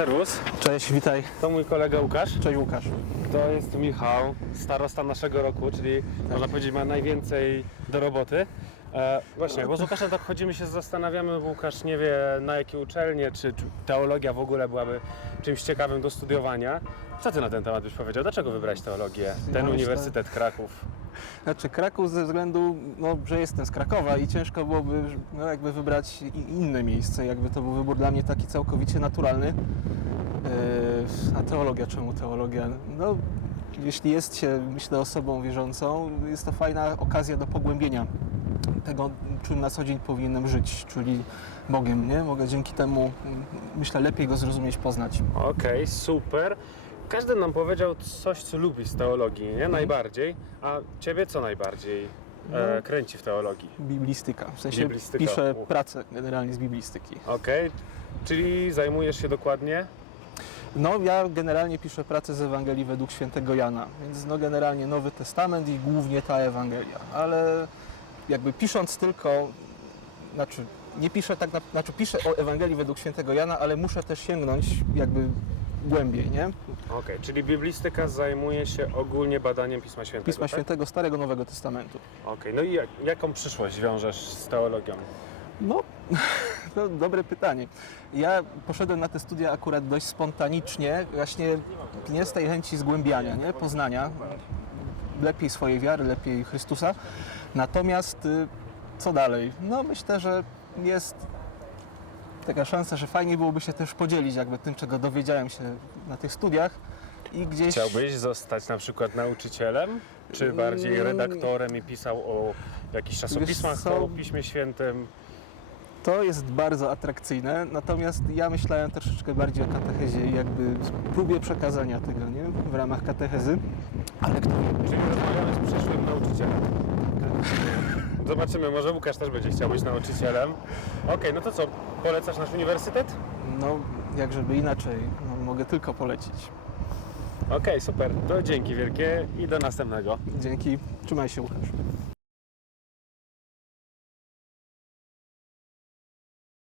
Serwus, Cześć, witaj. to mój kolega Łukasz. Cześć Łukasz. To jest Michał, starosta naszego roku, czyli można powiedzieć ma najwięcej do roboty. E, właśnie, bo z Łukaszem tak chodzimy się zastanawiamy, bo Łukasz nie wie na jakie uczelnie, czy, czy teologia w ogóle byłaby czymś ciekawym do studiowania. Co ty na ten temat byś powiedział? Dlaczego wybrać teologię, ten myślę- Uniwersytet Kraków? Znaczy Kraków ze względu, no, że jestem z Krakowa i ciężko byłoby no, jakby wybrać inne miejsce, jakby to był wybór dla mnie taki całkowicie naturalny. Yy, a teologia, czemu teologia? No, jeśli jest się, myślę, osobą wierzącą, jest to fajna okazja do pogłębienia tego, czym na co dzień powinienem żyć, czyli Bogiem, nie? Mogę dzięki temu, myślę, lepiej go zrozumieć, poznać. Okej, super. Każdy nam powiedział coś, co lubi z teologii, nie? Najbardziej. A ciebie co najbardziej e, No. kręci w teologii? Biblistyka, w sensie Biblistyka, piszę u. pracę generalnie z biblistyki. Okej, czyli zajmujesz się dokładnie No, ja generalnie piszę pracę z Ewangelii według świętego Jana, więc no generalnie Nowy Testament i głównie ta Ewangelia, ale jakby pisząc tylko, znaczy nie piszę tak, na, znaczy piszę o Ewangelii według świętego Jana, ale muszę też sięgnąć jakby głębiej, nie? Okej, czyli biblistyka zajmuje się ogólnie badaniem Pisma Świętego. Pisma tak? Świętego Starego Nowego Testamentu. Okej, no i jak, jaką przyszłość wiążesz z teologią? No, to dobre pytanie. Ja poszedłem na te studia akurat dość spontanicznie, właśnie nie z tej chęci zgłębiania, nie? poznania lepiej swojej wiary, lepiej Chrystusa. Natomiast y, co dalej? No myślę, że jest taka szansa, że fajnie byłoby się też podzielić jakby tym, czego dowiedziałem się na tych studiach i gdzieś... Chciałbyś zostać na przykład nauczycielem? Czy bardziej Mm. redaktorem i pisał o jakichś czasopismach, o Piśmie Świętym? To jest bardzo atrakcyjne, natomiast ja myślałem troszeczkę bardziej o katechezie i jakby próbie przekazania tego, nie? W ramach katechezy. Ale kto wie? Czyli rozmawiamy z przyszłym nauczycielem. Zobaczymy, może Łukasz też będzie chciał być nauczycielem. Okej, no to co, polecasz nasz uniwersytet? No, jak żeby inaczej, no, mogę tylko polecić. Okej, super. To dzięki wielkie i do następnego. Dzięki, trzymaj się Łukasz.